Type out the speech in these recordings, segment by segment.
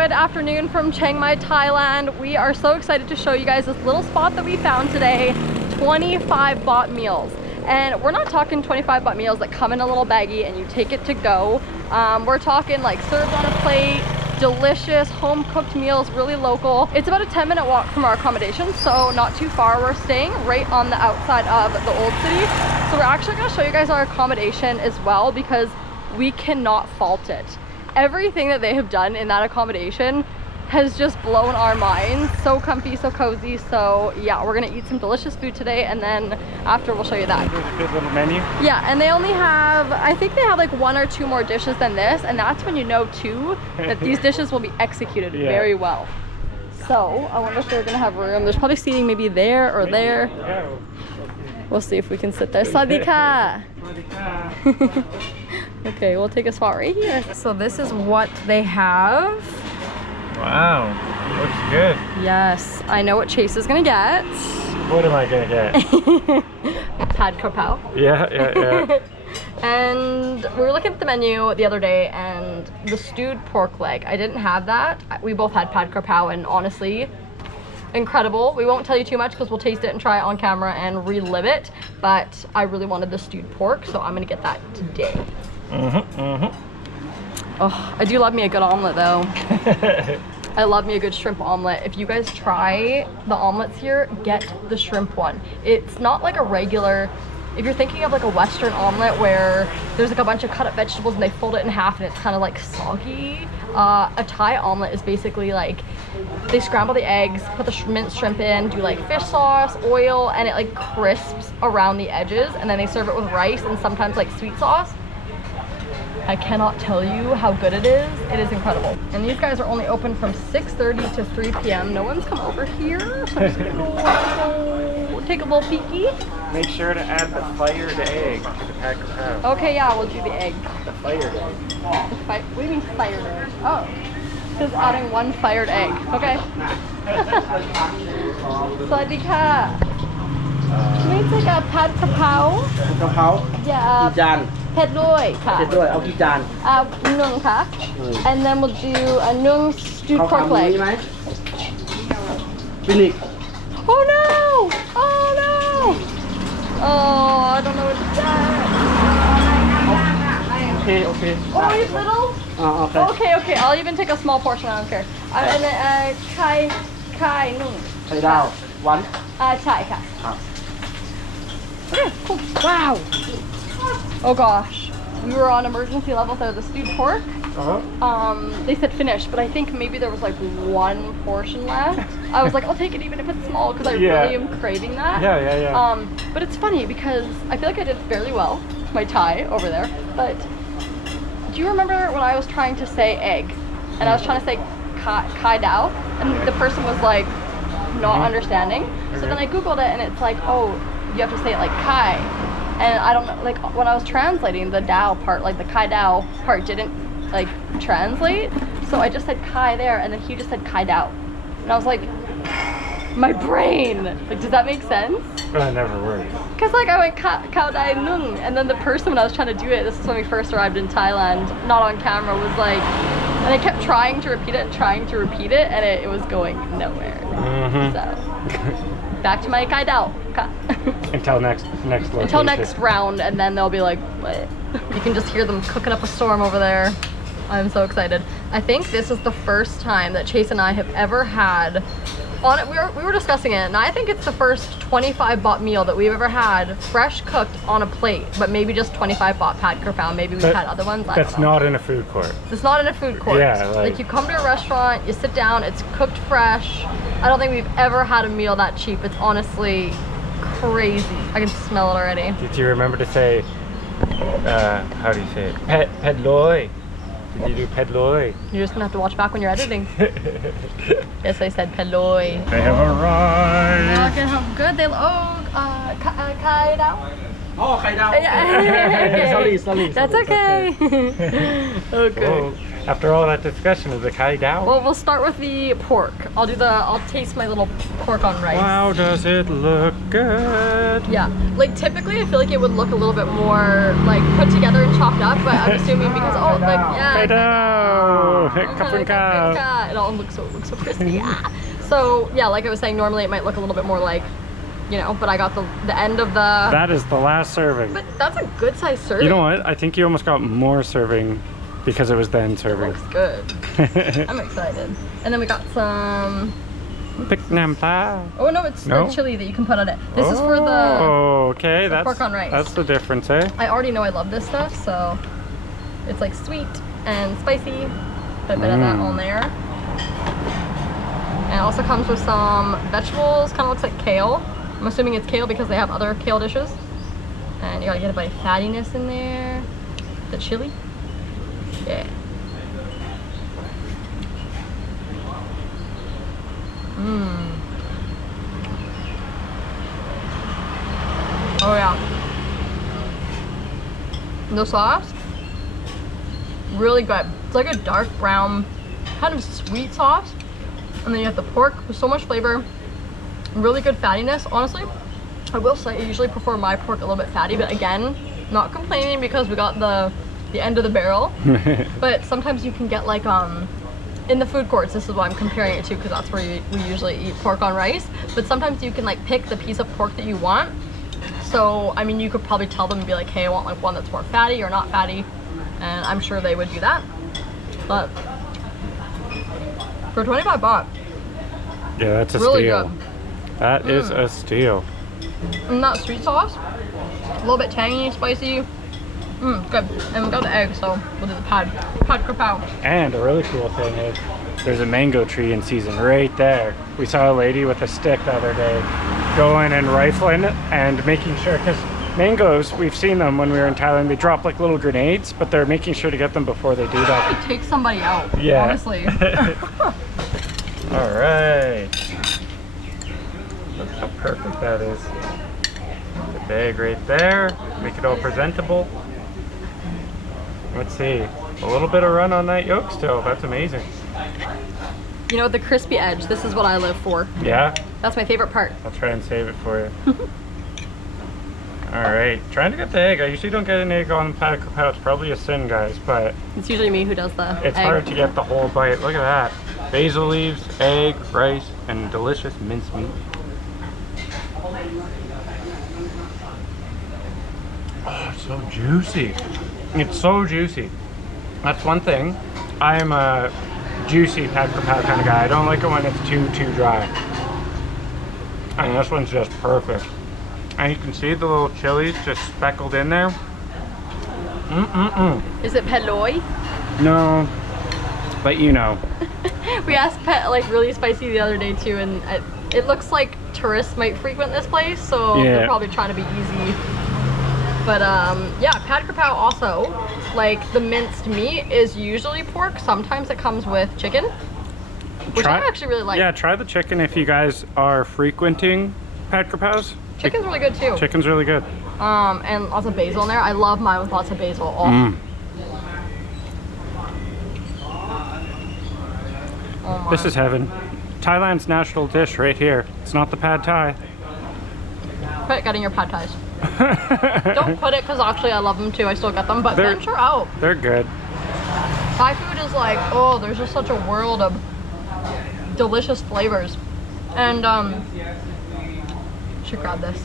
Good afternoon from Chiang Mai, Thailand. We are so excited to show you guys this little spot that we found today, 25 baht meals. And we're not talking 25 baht meals that come in a little baggie and you take it to go. We're talking like served on a plate, delicious home cooked meals, really local. It's about a 10-minute walk from our accommodation, so not too far. We're staying right on the outside of the old city. So we're actually gonna show you guys our accommodation as well because we cannot fault it. Everything that they have done in that accommodation has just blown our minds. So comfy, so cozy. So yeah, we're gonna eat some delicious food today, and then after we'll show you that. There's a good little menu. Yeah, and they only have, I think they have like 1 or 2 more dishes than this, and that's when you know too that these dishes will be executed very well. So I wonder if they're gonna have room. There's probably seating maybe there or there. Yeah. We'll see if we can sit there. Sadika. Okay, we'll take a spot right here. So this is what they have. Wow, looks good. Yes, I know what Chase is gonna get. What am I gonna get? Pad Krapao. Yeah. And we were looking at the menu the other day, and the stewed pork leg, I didn't have that. We both had Pad Krapao, and honestly, incredible. We won't tell you too much because we'll taste it and try it on camera and relive it, but I really wanted the stewed pork, so I'm gonna get that today. Oh, I do love me a good omelet though. I love me a good shrimp omelet. If you guys try the omelets here, get the shrimp one. It's not like a regular, if you're thinking of like a Western omelet where there's like a bunch of cut up vegetables and they fold it in half and it's kind of like soggy, a Thai omelet is basically like, they scramble the eggs, put the minced shrimp in, do like fish sauce, oil, and it like crisps around the edges, and then they serve it with rice and sometimes like sweet sauce. I cannot tell you how good it is. It is incredied. And these guys are only open from 6:30 to 3 p.m. No one's come over here, so I'm just gonna go take a little peeky. Make sure to add the fired egg to the Pad Krapao. Okay, yeah, we'll do the egg. The fired egg. What do you mean fired egg? Oh, just adding 1 fired egg. Okay. Sawadika. Can we take a Pad Krapao? กะเพรา Yeah. กี่จาน เผ็ดด้วยค่ะ เผ็ดด้วยเอากี่จาน นึ่งค่ะ and then we'll do a นึ่ง stewed เขา pork ทำนี้ leg ไหมฟินิก oh no oh no oh I don't know what to say โอเค oh it's little อ๋อโอเค okay I'll even take a small portion I don't care and then ไข่นึ่ง ไข่ดาววัน ใช่ค่ะ okay cool wow oh gosh we were on emergency level for the stewed pork. They said finish, but I think maybe there was like 1 portion left. I was like, I'll take it even if it's small because I really am craving that. Yeah. But it's funny because I feel like I did fairly well, my Thai over there. But do you remember when I was trying to say egg and I was trying to say kai dao and the person was like not understanding? So then I googled it and it's like, oh, you have to say it like kai. And I don't know, like when I was translating the Dao part, like the Kai Dao part didn't like translate. So I just said Kai there and then he just said Kai Dao. And I was like, my brain, like does that make sense? That never works. Cause like I went Kao Dai Nung and then the person when I was trying to do it, this is when we first arrived in Thailand, not on camera, was like, and I kept trying to repeat it and it was going nowhere. So back to my Kai Dao. Until next location. Until next round, and then they'll be like, what? You can just hear them cooking up a storm over there. I'm so excited. I think this is the first time that Chase and I have ever had on it. We were discussing it, and I think it's the first 25 baht meal that we've ever had fresh cooked on a plate, but maybe just 25 baht Pad Krapao. Maybe we've had other ones. That's not in a food court. It's not in a food court. Yeah, like you come to a restaurant, you sit down, it's cooked fresh. I don't think we've ever had a meal that cheap. It's honestly crazy. I can smell it already. Did you remember to say, how do you say it? Pad loy. Did you do pad loy? You're just gonna have to watch back when you're editing. Yes, I said pad loy. They have arrived. Look at how good they look. Kai Dao. อ๋อไข่ดาว Okay. sorry That's okay. Okay. Whoa. After all that discussion of the kai dao. Well, we'll start with the pork. I'll taste my little pork on rice. Wow, does it look good? Yeah, like typically I feel like it would look a little bit more like put together and chopped up, but I'm assuming because Kai dao. Kapun ka. It all looks so crispy. Yeah. So yeah, like I was saying, normally it might look a little bit more like, you know, but I got the end of the. That is the last serving. But that's a good size serving. You know what? I think you almost got more serving because it was then serving. Looks good. I'm excited. And then we got some. Pik nam pa. Oh no, it's No? the chili that you can put on it. This is for the. Oh, okay. That's pork on rice. That's the difference, eh? I already know I love this stuff, so it's like sweet and spicy. Put a bit of that on there. And it also comes with some vegetables. Kind of looks like kale. I'm assuming it's kale because they have other kale dishes. And you gotta get a bit of fattiness in there. The chili. Yeah. Mmm. Oh yeah. The sauce, really good. It's like a dark brown, kind of sweet sauce. And then you have the pork with so much flavor. Really good fattiness. Honestly, I will say I usually prefer my pork a little bit fatty, but again, not complaining because we got the end of the barrel. But sometimes you can get like in the food courts, this is what I'm comparing it to because that's where we usually eat pork on rice. But sometimes you can like pick the piece of pork that you want. So, I mean, you could probably tell them and be like, hey, I want like one that's more fatty or not fatty. And I'm sure they would do that. But for 25 baht, Yeah, that's a really steal. good. That is a steal. And that sweet sauce, a little bit tangy, spicy. Good. And we got the egg, so we'll do the pad krapao. And a really cool thing is there's a mango tree in season right there. We saw a lady with a stick the other day going and rifling and making sure, because mangoes, we've seen them when we were in Thailand, they drop like little grenades, but they're making sure to get them before they do that. It takes somebody out, Yeah. honestly. All right. Look how perfect that is. The bag right there. Make it all presentable. Let's see. A little bit of run on that yolk still. That's amazing. You know, the crispy edge, this is what I live for. Yeah? That's my favorite part. I'll try and save it for you. All right. Trying to get the egg. I usually don't get an egg on pad krapao. It's probably a sin, guys, but It's usually me who does the it's egg. hard to get the whole bite. Look at that. Basil leaves, egg, rice, and delicious minced meat. Oh, it's so juicy. It's so juicy. That's one thing. I'm a juicy pad krapao kind of guy. I don't like it when it's too dry. And this one's just perfect. And you can see the little chilies just speckled in there. Is it pad loi? No, but you know. We asked Pet like really spicy the other day too, and it looks like tourists might frequent this place, so Yeah. they're probably trying to be easy. But yeah, pad krapao also, like the minced meat is usually pork. Sometimes it comes with chicken, which I actually really like. Yeah, try the chicken if you guys are frequenting pad krapaos. Chicken's really good too. Chicken's really good. And lots of basil in there. I love mine with lots of basil. Oh, oh my. This is heaven. Thailand's national dish right here. It's not the pad thai. Put it in your pad thais. Don't put it because actually I love them too. I still get them, but They're- venture out. They're good. Thai food is like, oh, there's just such a world of delicious flavors. And should grab this.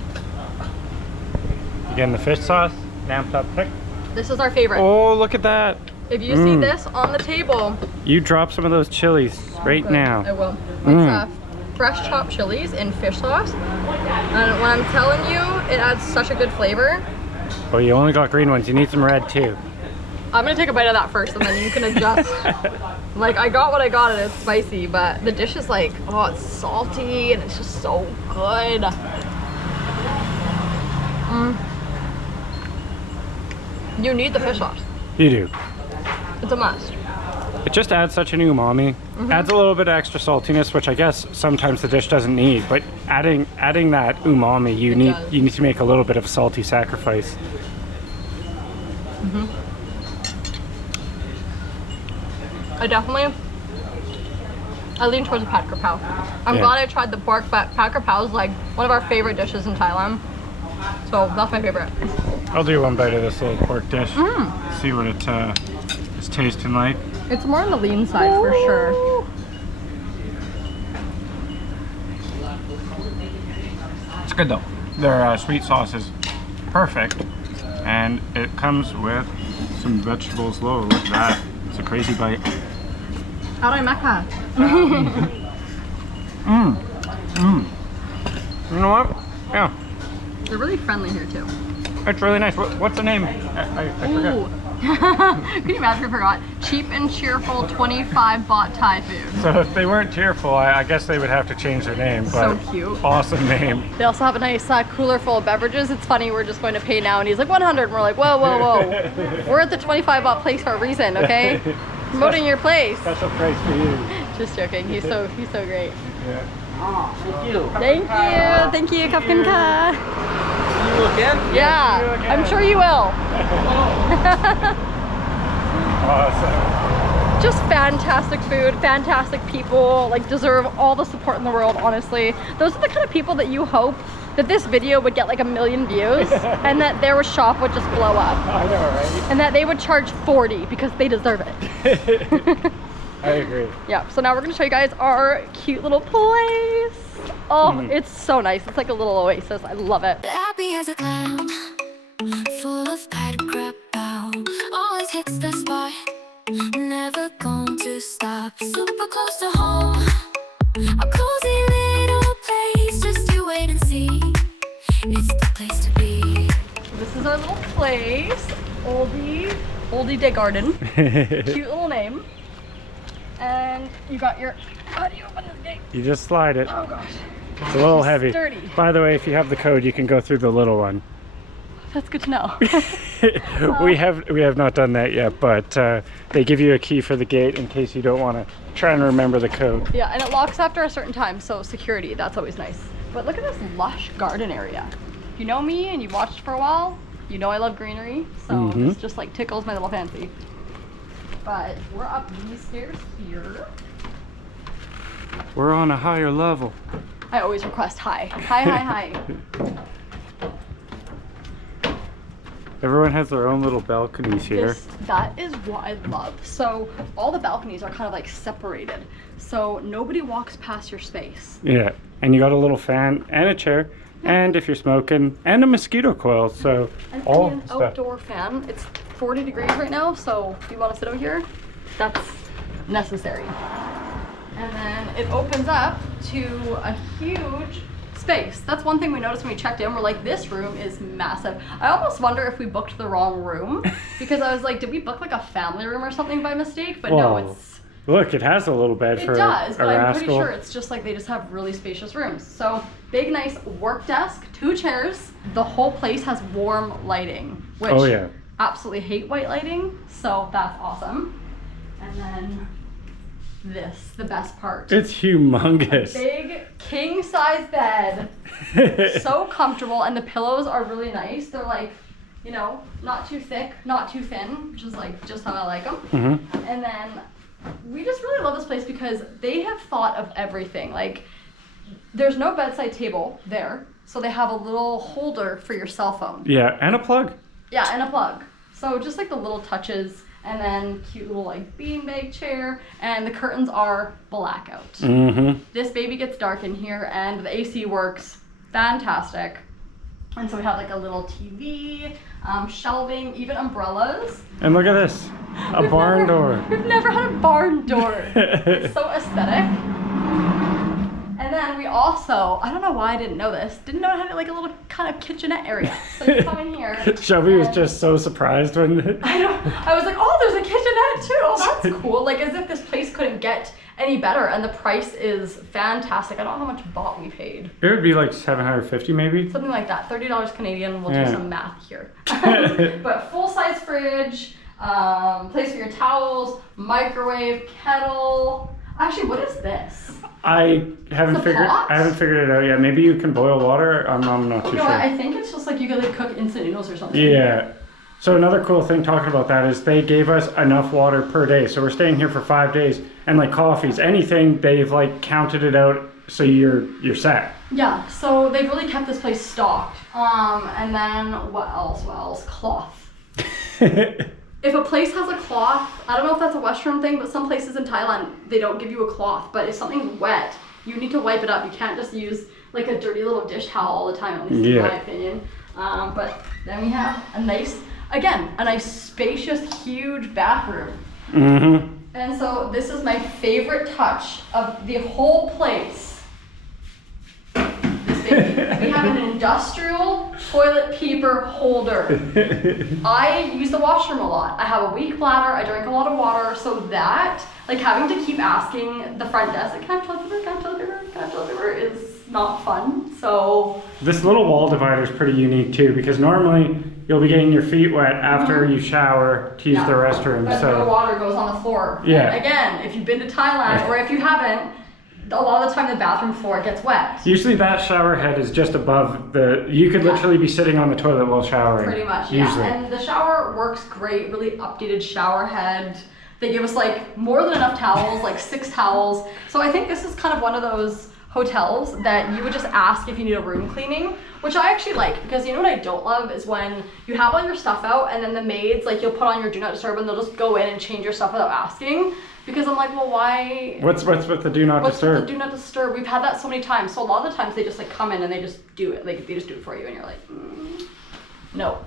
Again, the fish sauce. Nam top pick. This is our favorite. Oh, look at that. If you see this on the table, You drop some of those chilies right I now. will. It's fresh chopped chilies in fish sauce. And when I'm telling you, it adds such a good flavor. Oh, you only got green ones. You need some red too. I'm gonna take a bite of that first and then you can adjust. Like, I got what I got and it's spicy, but the dish is like, oh, it's salty and it's just so good. You need the fish sauce. You do. It's a must. It just adds such an umami. Adds a little bit of extra saltiness, which I guess sometimes the dish doesn't need. But adding that umami, you need to make a little bit of a salty sacrifice. I lean towards the pad krapao. I'm Yeah. glad I tried the pork, but pad krapao is like one of our favorite dishes in Thailand. So that's my favorite. I'll do one bite of this little pork dish. See what it is tasting like. It's more on the lean side for sure. It's good though. Their sweet sauce is perfect, and it comes with some vegetables. Low, look at that. It's a crazy bite. Aroy Macca. You know what? Yeah, They're really friendly here too. it's really nice. What's the name? I forget. Ooh. Can you imagine if I forgot? Cheap and cheerful 25 baht Thai food. So if they weren't cheerful, I guess they would have to change their name. But So cute. awesome name. They also have a nice cooler full of beverages. It's funny, we're just going to pay now and he's like 100 and we're like, whoa, whoa, whoa. We're at the 25 baht place for a reason, okay? Promoting your place. Special price for you. Just joking. He's so great. Yeah. Oh, thank you. Thank you, Kapkan Ka. See you again. Yeah, you again. I'm sure you will. Awesome. Just fantastic food, fantastic people, like deserve all the support in the world, honestly. Those are the kind of people that you hope that this video would get like 1 million views and that their shop would just blow up. I know, right? And that they would charge 40 because they deserve it. I agree. Yeah, so now we're gonna show you guys our cute little place. Oh, it's so nice. It's like a little oasis. I love it. Happy as a clown, full of pad krapao. Always hits the spot, never going to stop. Super close to home, a cozy little place. Just you wait and see, it's the place to be. This is our little place. Oldie Day Garden. Cute little name. And you got your, how do you open this gate? You just slide it. Oh gosh, It's a little heavy. sturdy. By the way, if you have the code, you can go through the little one. That's good to know. we have not done that yet, but they give you a key for the gate in case you don't want to try and remember the code. Yeah, and it locks after a certain time, so security, that's always nice. But look at this lush garden area. If you know me and you've watched for a while, you know I love greenery, so this just like tickles my little fancy. But we're up these stairs here. We're on a higher level. I always request high. High. Everyone has their own little balconies here. That is what I love. So all the balconies are kind of like separated. So nobody walks past your space. Yeah, and you got a little fan and a chair, and if you're smoking, and a mosquito coil. So And all an stuff. outdoor fan. It's 40 degrees right now, so if you want to sit out here, that's necessary. And then it opens up to a huge space. That's one thing we noticed when we checked in. We're like, this room is massive. I almost wonder if we booked the wrong room because I was like, did we book like a family room or something by mistake? But no, Whoa. it's Look, it has a little bed it for does, a but I'm pretty rascal. sure it's just like they just have really spacious rooms. So big, nice work desk, 2 chairs. The whole place has warm lighting, which Oh, yeah. absolutely hate white lighting. So that's awesome. And then this, the best part. It's humongous. Big king size bed. So comfortable, and the pillows are really nice. They're like, you know, not too thick, not too thin, which is like just how I like them. And then we just really love this place because they have thought of everything. Like, there's no bedside table there, so they have a little holder for your cell phone. Yeah, and a plug. Yeah, and a plug. So just like the little touches, and then cute little like beanbag chair, and the curtains are blackout. This baby gets dark in here, and the AC works fantastic. And so we have like a little TV, shelving, even umbrellas. And look at this, a barn door. We've never had a barn door. It's so aesthetic. And then we also, I don't know why I didn't know this, didn't know it had like a little kind of kitchenette area. So you come in here. Shelby was and- just so surprised when I was like, oh, there's a kitchenette too. Oh, that's cool. Like, as if this place couldn't get any better. And the price is fantastic. I don't know how much baht we paid. it would be like 750 maybe. Something like that. $30 Canadian. We'll Yeah. do some math here. But full-size fridge, place for your towels, microwave, kettle. Actually, what is this? I haven't It's a pot? figured it out yet. Maybe you can boil water. I'm not too You know sure. what? I think it's just like you could like cook instant noodles or something. Yeah. So another cool thing talking about that is they gave us enough water per day. So we're staying here for 5 days, and like coffees, anything, they've like counted it out so you're set. Yeah, so they've really kept this place stocked. And then what else? Cloth. If a place has a cloth, I don't know if that's a Western thing, but some places in Thailand, they don't give you a cloth. But if something's wet, you need to wipe it up. You can't just use like a dirty little dish towel all the time, at least in my opinion. But then we have a nice spacious, huge bathroom. Mm-hmm. And so this is my favorite touch of the whole place. This baby. We have an industrial toilet paper holder. I use the washroom a lot. I have a weak bladder, I drink a lot of water, so that, like having to keep asking the front desk, like, can I have toilet paper, can I have toilet paper, can I have toilet paper, is not fun, so. This little wall divider is pretty unique too, because normally you'll be getting your feet wet after you shower to use the restroom. But so no water goes on the floor. Yeah. And again, if you've been to Thailand, or if you haven't, a lot of the time the bathroom floor gets wet. usually that shower head is just above the, you could literally be sitting on the toilet while showering. Pretty much, usually. yeah. And the shower works great, really updated shower head. They give us like more than enough towels, like 6 towels. So I think this is kind of one of those hotels that you would just ask if you need a room cleaning, which I actually like, because you know what I don't love is when you have all your stuff out and then the maids, like you'll put on your do not disturb and they'll just go in and change your stuff without asking, because I'm like, well, why? What's with the do not What's disturb? with the do not disturb? We've had that so many times. So a lot of the times they just like come in and they just do it, like they just do it for you and you're like, no.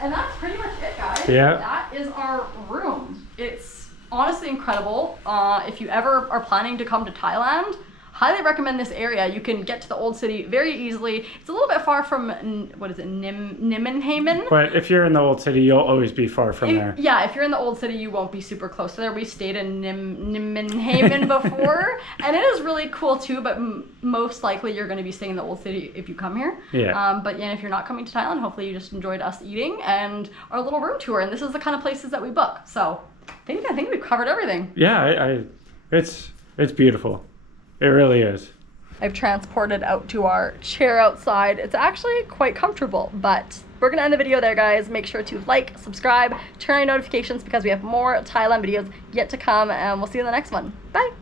And that's pretty much it, guys. Yeah. That is our room. It's honestly incredible. If you ever are planning to come to Thailand, highly recommend this area. You can get to the old city very easily. It's a little bit far from, what is it, Nimmenhamen? But if you're in the old city, you'll always be far from there. Yeah, if you're in the old city, you won't be super close to there. We stayed in Nimmenhamen before, and it is really cool too, but most likely you're going to be staying in the old city if you come here. Yeah. But yeah, if you're not coming to Thailand, hopefully you just enjoyed us eating and our little room tour, and this is the kind of places that we book. So I think we've covered everything. Yeah, it's beautiful. It really is. I've transported out to our chair outside. It's actually quite comfortable, but we're gonna end the video there, guys. Make sure to like, subscribe, turn on your notifications because we have more Thailand videos yet to come, and we'll see you in the next one. Bye.